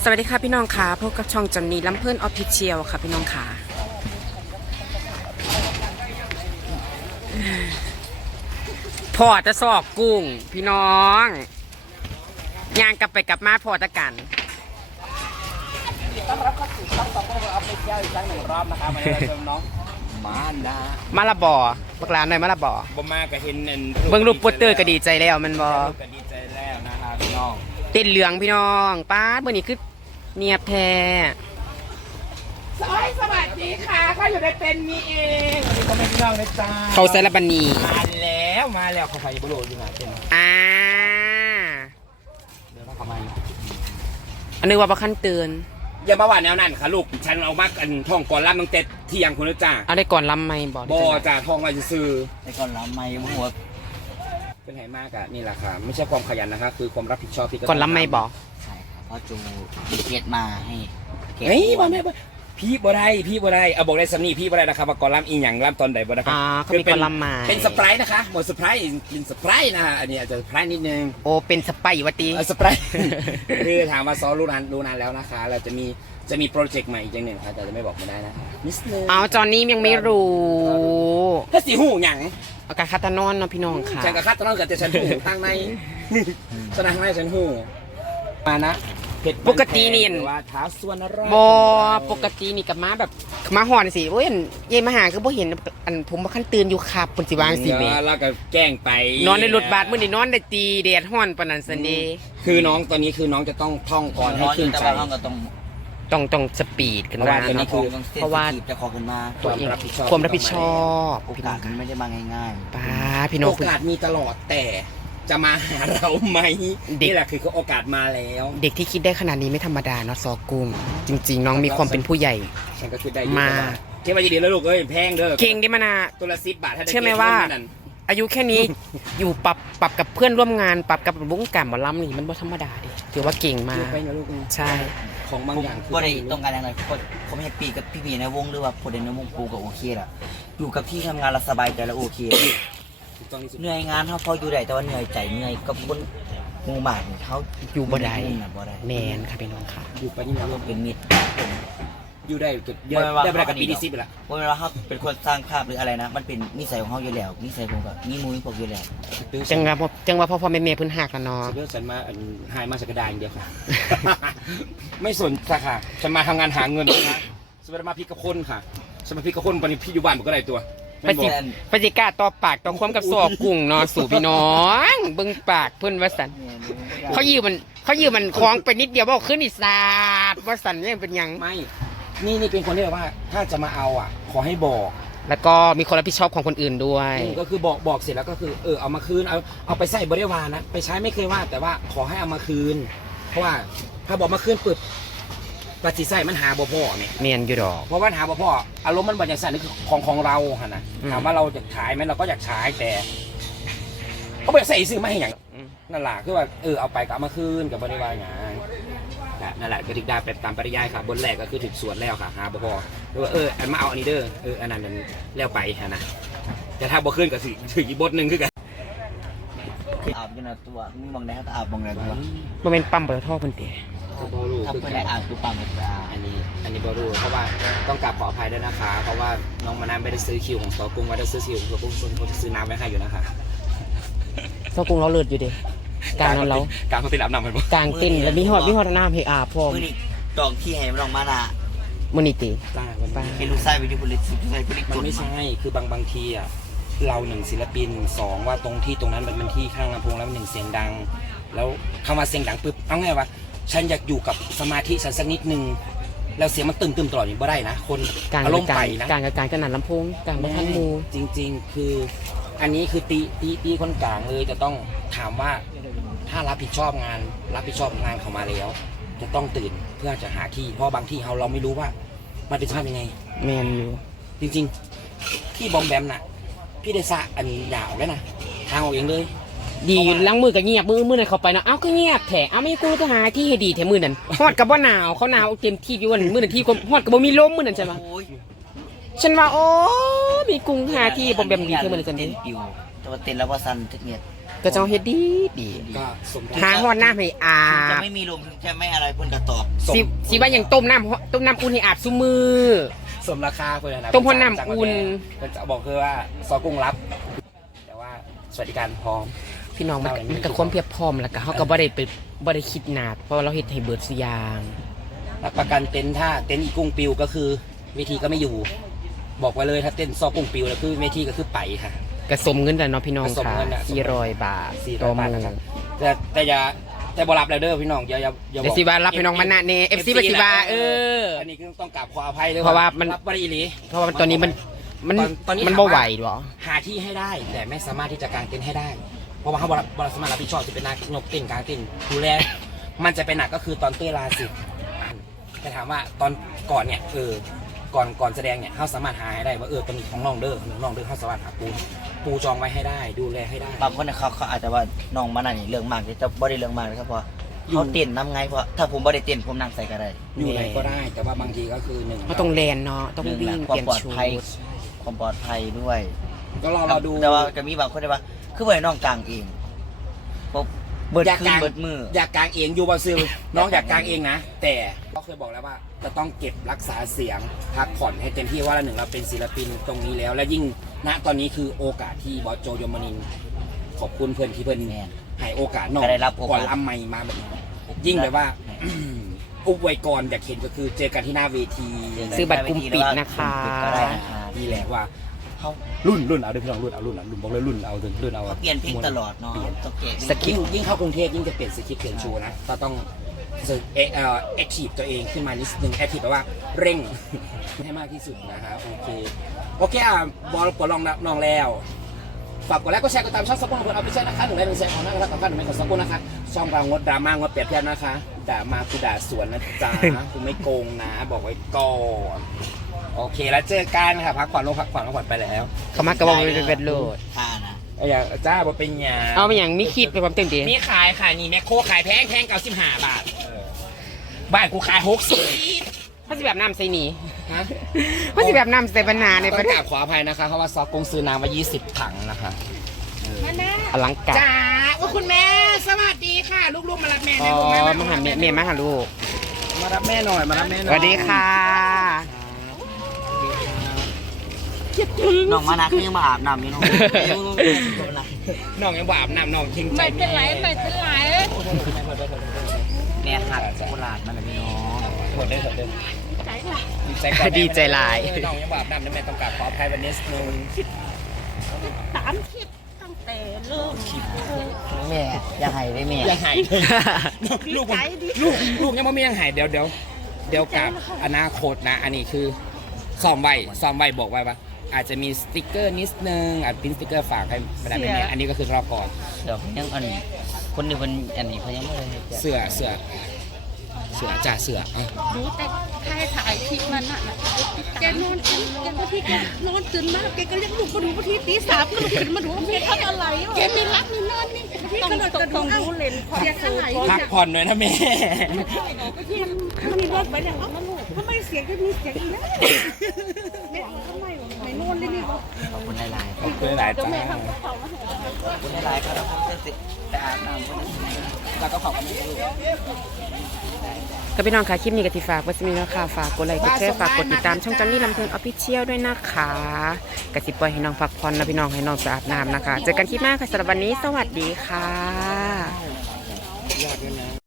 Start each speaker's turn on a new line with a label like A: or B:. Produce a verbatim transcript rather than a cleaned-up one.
A: สวัสดีค่ะพี่น้องค่ะพบกับช่องจอนนี่ลำเพิ่นออฟฟิเชียลค่ะพี่น้องค่ะพอจะสอกกุ้งพี่น้องย่างกลับไปกลับมาพอตะกัน
B: ต้อนรับเข้าสู่ช่องต่อไปของออฟฟิเชียลอีกครั้งหนึ่งรอบนะครับมาเจอน้องมานะ
A: มาละบ่อบักลาหน่อยมาละบ่อ
B: บ่มาก็เห็นเงิน
A: เบิ่งรูปโปสเตอร์ก็ดีใจแล้วมันบ่
B: ก็ดีใจแล้วนะครับพี่น้อง
A: เต้นเหลืองพี่น้องป้าเมื่อนี้คือเนียบแท้
B: สวัสดีค่ะเขาอยู่ในเต็นท์นี้เองวันนี้ก็ไม่พี่น้องนะจ๊ะ
A: เขาใส่ละบันนี
B: มาแล้วมาแล้วเขาไฟบโลอยู่ไหนเต็นท์
A: อ่า
B: เดี๋ยวเขามา
A: อันนึกว่าประคันเตือน
B: อย่ามาว่าแนวนั้นค่ะลูกฉันเอามากันท่องก่อนรับน้องเต็ดที่ยังคุณจ้า
A: เอาได้ก่อนลำไหมบอก
B: บ่จ้าท่องไว้ซื้อ
C: ได้ก่อนรับไหมหัว
B: เป็นไงมากอะนี่แหละค่ะไม่ใช่ความขยันนะคะคือความรับผิดชอบที่
A: ก่อนลำไหมบอก
C: ใช่ครับเพราะจูมีเกียรติมาให้
B: เฮ้ยบ่แม่พี่บ่ได้พี่บ่ได้เอาบอกได้สำนีพี่บ่ได้นะครับว่าก่อนลำอีหยังลำตอนใดบ่ได้ครับ
A: คือเป็นก่อนลำมา
B: เป็นสไปร์นะคะหมดสไปร์เป็นสไปร์นะฮะอันนี้อาจจะสไปร์นิดนึง
A: โอ้เป็นสไปร์วะตี
B: สไปร์คือถามว่าซ้อรู้นานรู้นานแล้วนะคะเราจะมีจะมีโปรเจกต์ใหม่อีกอย่างหนึ่งค่ะแต่จะไม่บอกไม่ได้นะนิดนึง
A: เอาจอนนี่ยังไม่รู้
B: ถ้าสีหูหยัง
A: เอาการคาตานอนเนาะพี่น้องค่ะ
B: ฉันกับคาตานอนกับแต่ฉันหูทางในฉันทางในฉันหูมานะ
A: ปกตินี่
B: ว่าท้าส่วนอะไร
A: บอปกตินี่กับม้าแบบม้าหอนสิโอ้ยเย่มาหาคือบ่เห็นอันผมมาขั้นตื่นอยู่ครับปุ่นสิวางสิเม
B: แล้วก็แกล้งไป
A: นอนในรถบัสมื่อนี้นอนได้ตีแดดห้อนปนันสันดี
B: คือน้องตอนนี้คือน้องจะต้องท่องก่อนให้ขึ้นใจ
C: ต้อง
A: ต้องต้องสปีดกันว่าเพราะว่า
C: จะขอขึ้นมา
A: ความรับผิดชอบความรับผิดชอบ
C: โอกาสมันไม่ได้มาง่าย
A: ๆป้าพี่น้อง
B: โอกาสมีตลอดแต่จะมาหาเราไหมนี่แหละคือโอกาสมาแล้ว
A: เด็กที่คิดได้ขนาดนี้ไม่ธรรมดาเนาะซอกุ้งจริงๆน้องมีความเป็นผู้ใหญ่
B: ฉันก็คิดได้
A: มา
B: เท่มาดีแล้วลูกเอ้ยแพงเด้อ
A: เก่งดิมานา
B: ตัวละสิบบาท
A: เชื่อไหมว่าอายุแค่นี้อยู่ปรับปรับกับเพื่อนร่วมงานปรับกับวงการหมอลำนี่มันไม่ธรรมดาดิถือว่าเก่งมากใช่
B: ของบางอย่าง
C: คือได้ต้องการอะไรผมแฮปปี้กับพี่ๆในวงหรือว่าคนในวงปูกับโอเคล่ะอยู่กับที่ทำงานเราสบายใจแล้วโอเคเหนื่อยงานเขาพออยู่ได้แต่ว่าเหนื่อยใจเหนื่อยกับคนหมู่บ้านเขา
A: อยู่บ่ได้แมนค่ะพี่น้องค่ะ
B: อยู่ไปนี่เรา
C: เป็นมิตร
B: อยู่ได้เกิดเยอะได้ประกับปีดีซิไปละ
C: ว่าเวลาเขาเป็นคนสร้างภาพหรืออะไรนะมันเป็นนิสัยของเขาอยู่แล้วนิสัยผมกับนี่มูนี่พวกอยู่แล้ว
A: จังว่าจังว่าพ่อพ่อแม่แม่พื้นหักแล้วเนาะ
B: เรื่องฉันมาหายมาสักกระดาษอย่างเดียวค่ะไม่สนสักค่ะฉันมาทำงานหาเงินนะฉันมาพี่กระคนค่ะฉันมาพี่กระคนตอนนี้พี่อยู่บ้านผมก็ได้ตัว
A: ปฏิปฏิกาต่อปากต่อความกับสอบกุ้งเนาะสู่พี่น้องเบิ้งปากเพื่อนวสันเขายืมมันเขายืมมันคล้องไปนิดเดียวบอกขึ้นอีสานวสันเนี่ยเป็นยัง
B: ไม่นี่นี่เป็นคนที่แบบว่าถ้าจะมาเอาอ่ะขอให้บอก
A: แล้วก็มีคนรับผิดชอบของคนอื่นด้วย
B: ก็คือบอกบอกเสร็จแล้วก็คือเออเอามาคืนเอาเอาไปใส่บริวารนะไปใช้ไม่เคยว่าแต่ว่าขอให้เอามาคืนเพราะว่าถ้าบอกมาคืนปึ๊บปฏิเสธมันหาบ่พ่อเนี่ย
A: เมียนอยู่ดอก
B: เพราะว่าหาบ่พ่ออารมณ์มันบัญญัตินี่คือของของเราค่ะนะถามว่าเราจะขายไหมเราก็อยากขายแต่ก็ไปใส่ซื้อมาให้อย่างนั่นแหละคือว่าเออเอาไปก็เอามาคืนกับบริวารงานนั่นแหละก็ถึงได้เป็นตามปริยายค่ะบนแรกก็คือถึงสวนแล้วค่ะหาบ่พ่อหรือว่าเอออันมาเอาอันนี้เด้อเอออันนั้นนั้นแล้วไปค่ะนะแต่ถ้าบ่คืนก็สิถืออีกบทหนึ่งคือกัน
C: อาบอยู่นะตัวมึงมองได้ก็อาบมองได้ตัว
A: มันเป็นปั๊มเบอร์ท่อคนเตะ
C: ถ้าเพื่อนอ่านตัวปั๊มเลย
B: อันนี้อันนี้บอรู้เพราะว่าต้องกราบขออภัยด้วยนะคะเพราะว่าน้องมาน้ำไม่ได้ซื้อคิวของซอกุ้งว่าได้ซื้อคิวของซอกุ้งส่วนเขาจะซื้อน้ำไว้ให้อยู่นะคะ
A: ซอกุ้งเราเลือดอยู่ดิกลางนั้นเรา
B: กลางเขาติดอาบน้ำไป
A: กลางติ่นแล้วมีหอดมีหอดน้ำให้อาบพร้อม
C: มือนี่ดองที่ให้ลองมาหน้า
A: มือนี่ตี
C: เป็นลูกไส้ไปที่ผลิตสุดไส้ผลิต
B: มันไม่ใช่คือบางบางทีอ่ะเราหนึ่งศิลปินสองว่าตรงที่ตรงนั้นมันเป็นที่ข้างลำโพงแล้วหนึ่งเสียงดังแล้วคำว่าเสียงดังปุ๊บเอาไงวะฉันอยากอยู่กับสมาธิฉันสักนิดนึงแล้วเสียงมันตึมตึมตลอดอยู่บ่ได้นะคนอารมณ์ไปนะ
A: การกับการขนาดลำโพงการบังคับมู
B: จริงๆคืออันนี้คือตีตีตีคนกลางเลยจะต้องถามว่าถ้ารับผิดชอบงานรับผิดชอบงานเข้ามาแล้วจะต้องตื่นเพื่อจะหาที่เพราะบางที่เราเราไม่รู้ว่ามันเป็นสภาพยังไง
A: แมนอยู่
B: จริงๆที่บอมแบมน่ะพี่ได้สะอันยาวแล้วนะทางออกเองเลย
A: ดีล้างมือกับเงียบมือมือนั่นเข้าไปนะเอ้าก็เงียบแถเอาไม่กูก็หาที่ให้ดีแถมือนั่นฮอดกับว่าหนาวเขาหนาวเต็มที่อยู่วันมือนั่นที่ฮอดกับว่ามีลมมือนั่นใช่ไหมฉันว่าโอ้มีกุ้งหาที่บอมแบมดีเท่ามือนั่นจัน
C: เต้นปิวแต่ว่าเต้นแล้วว่าซันเงียบ
A: ก็จะเอาเฮ็ดดีดี
B: ก็สม
A: หาหอดน้ำให้อา
C: จะ
A: บ
C: ไม่มีลมจะไม่อะไรเพิ่นก็ตอบ
A: สิสิว่าอย่างต้มน้ำต้มน้ำอุ่นให้อาบซุมือ
B: สมราคาเพื่อนนะ
A: ต้มพอน้ำอุ่น
B: เพื่อนจะบอกคือว่าซอกุ้งรับ แต่ว่าสวัสดิการพร้อม
A: พี่น้องมันก็มันก็ความเพียบพร้อมแล้วก็เฮาก็บ่ได้ไปบ่ได้คิดหนักเพราะว่าเราเฮ็ดให้เบิดสุอยาง
B: รับประกันเต็นท์ถ้าเต็นท์อีกุ้งปิวก็คือเวทีก็ไม่อยู่ บอกไว้เลยถ้าเต็นท์ซอกุ้งปิวแล้วคือเวทีก็คือไปค่ะ
A: ก็สมเงินแต่เนาะพี่น้อง
B: ก็สม
A: ค่ะ
B: เงินน่ะ
A: สี่ร้อยบาท
B: สี่ร้
A: ต่
B: อ
A: อย
B: บาท
A: มือ
B: นะครับแต่แต่อย่าแต่บรับแล้วเด้อพี่น้องอย่าอย่าอย่าบ
A: เดี๋ย
B: อก
A: วสิว่ารับพี่น้องมานะเน่ เอฟ ซี บ่สิว่าเออ
B: อันนี้คือต้องกราบขออภัยด้วย
A: เพราะว่ามัน
B: รับบริอีหลี
A: เพราะว่าตอนนี้มันมัน
B: ตอนตอนนี้
A: มัน
B: ถาม
A: บ่
B: ว่า
A: ไหวหรอ
B: หาที่ให้ได้ แต่ไม่สามารถที่จะกางเต็นท์ให้ได้ เพราะว่าเขาบริบริสามารถรับผิดชอบจะเป็นนายนกเต็นท์กางเต็นท์ดูแลมันจะเป็นหนักก็คือตอนเต้ยลาสิทธิ์แต่ถามว่าตอนก่อนเนี่ยเออก่อนก่อนแสดงเนี่ยเขาสามารถหาให้ได้ว่าเออตอนนี้ของน้องเด้อของน้องเด้อเขาสามารถหาปูปูจองไว้ให้ได้ ดูแลให้ได้
C: บางคนเนี่ยเขาเขาอาจจะว่าน้องมานั่นนี่เรื่องมากที่จะบ่ได้เรื่องมากเลยครับเพราะเขาเต้นน้ำไงเพราะถ้าผมบ่ได้เต้นผมนั่งใส่ก็ได้
B: อยู่ไหนก็ได้ แต่ว่าบางทีก็คือหนึ่ง
A: เขาต้องแลนเนาะต้อง
C: หนึ่ง
A: วิ่
C: แห
A: ง
C: ละค
A: เป
C: วาม
A: ลี่ยน
C: ปลอด
A: ชุด
C: ภัยความปลอดภัยด้วย
B: ก็รอเราดู
C: แต่ว่าก็มีบางคนที่ว่า คือบ่ให้น้องกลางเองเพราะเบิด
B: อยาก
C: คื
B: ก
C: น
B: ลาง
C: เบิดมือ
B: อยากกลางเองอยู่บราซิลน้องอยากกลางเองนะ แต่เขาเคยบอกแล้วว่าจะต้องเก็บรักษาเสียงพักผ่อนให้เต็มที่ว่าละหนึ่งเราเป็นศิลปินตรงนี้แล้ว และยิ่งณตอนนี้คือโอกาสที่บอสโจยมนินทร์ขอบคุณเพื่อนที่เพื่อน
C: แม่น
B: ให้โอกาสน้อง
C: ก็ได้รับโอกาส
B: ก่อนลำใหม่มาแบบนี้ยิ่งแบบว่า อุบไวยกรอยากเห็นก็คือเจอกันที่หน้าเวที
A: ซื้อบัตรกลุ่มปิดนะคะ
C: กลุ่มปิดก็ได้นะคะ
B: นี่แหละว่า
C: เขา
B: รุ่นรุ่นเอาเด้อพี่น้องรุ่นเอารุ่นเอารุ่นบอกเลยรุ่นเอารุ่นรุ่นเอา
C: เขาเปลี่ยนเพลงตลอดเนาะต้องเก่ง
A: สคริป
B: ยิ่ง
A: ต์
B: ยิ่งเข้ากรุงเทพยิ่งจะเปลี่ยนสคริปต์เปลี่ยนชูนะก็ต้องสึกเอ่อแอคทีฟตัวเองขึ้นมานิดนึงแอคทีฟแปลว่าเร่ง ให้มากที่สุดนะฮะโอเคโอเคอ่ะบอลปลดลองน้องแล้วฝากกดไลค์กดแชร์กดตามช่องสปอนเซอร์เอาไปใช้นะคะหนึ่งไลค์หนึ่งแชร์ของนะครับกับท่านหนึ่งไลค์กับสปอนนะคะช่องเรางดดราม่างดเปรียบเทียบนะคะด่ามากูด่าสวนนะจ๊ะ กูไม่โกงนะบอกไว้ก่อนโอเคแล้วเจอกันค่ะพักผ่อนลงพักผ่อนพักผ่อนไปแล้ว
A: เขามากระบอกเป็นเป็นโลด
C: ท่านะ
B: อย่าจ้าบ่เป็นหยา
A: เอาไปอย่างมีคิดไปความเต็มที่
B: มีขายขายนี่แมคโครขายแพงแพงเก้าสิบห้าบาทบ้านกูขายหกสิบ
A: เขาสิแบบน้ำใส่หนี
B: ฮะ
A: เขาสิแบบน้ำใส่บรรณาใน
B: ต้
A: ป
B: อ
A: ระ
B: ง
A: เท
B: ก
A: ศ
B: ราบขออภัยนะคะเพราะว่าซอกกงซื้อน้ำมายี่สิบถังนะคะ
A: อลังการ
B: จ้าว่าคุณแม่สวัสดีค่ะ ลูกๆมารับแม่
A: อ๋
B: นะ
A: อ
B: ลูก
A: มาหาแม่แม่มาหาลูก
B: มารับแม่หน่อยมารับแม่ห
A: ส
B: น่อย
A: วัสดีค่ะ
C: น้องมานะคือยังมาอาบน้ำอยู่น้อง
B: น้องยังบาปน้ำน้องทิ้งใจ
D: ไม่เป็นไรไม่เป็นไร
C: แม่หักโคราชมันเลยพี่น้อง
B: หมดได้หมดได้
D: ใจละ
A: ดีใจหลาย
B: น้องยังบาปน้ำนะแม่ต้องกราบขออภัยวันนี้นึง
D: สามคลิปตั้งแต่เริ่ม
C: แม่อย่าให้ได้แม่
B: ยังหายเลยลูกผมลูกลูกยังไม่ยังหายเดี๋ยวเดี๋ยวเดี๋ยวกับอนาคตนะ อันนี้คือซ้อมไว้ซ้อมไว้บอกไว้ว่าอาจจะมีสติกเกอร์นิดนึงอาจพิมพ์สติกเกอร์ฝากให้มาได้ไหมเนี่ยอันนี้ก็คือรอบก่อน
C: เดี๋ยวยังอันนี้คนนี้คนอันนี้เขายังไม่ได้
B: เสือเสือเสือจ่าเสืออ่ะ
D: ดูแต่ใครถ่ายคลิปมันน่ะแกนอนแกแกบางทีแกนอนตื่นมากแกก็เรียกลูกมาดูบางทีตีสามก็ลุกขึ้นมาดูว่าแกทำอะไรแกไม่รับไม่นอนนี่ต้องต้องดูเลนเสียอะไร
B: พักผ่อนหน่อยนะแม่
D: มันมีรถไปเนี่ยเขาทำไมเสียงก็มีเสียงอีกแล้วแม่ทำไมไม่นอนเลยนี่วะ
C: ขอบคุณหลายๆ
B: ขอบคุณหลายจ้า
C: ขอบคุณหลายๆครับผมจะติดแต่อาบน้ำคนนี้
B: แล้วก็ขอบคุณลูก
A: ก็พี่น้องค่ะคลิปนี้กับที่ฝากไว้สมีแล้วค่ะฝากกดไลค์กดแชร์ฝากกดติดตามช่องจันนี่ลำเพลินออฟฟิเชียลด้วยนะคะกสิปล่อยให้น้องพักผ่อนนะพี่น้องให้น้องไปอาบน้ำนะคะ เจอกันคลิปหน้าค่ะสำหรับวันนี้สวัสดีค่ะ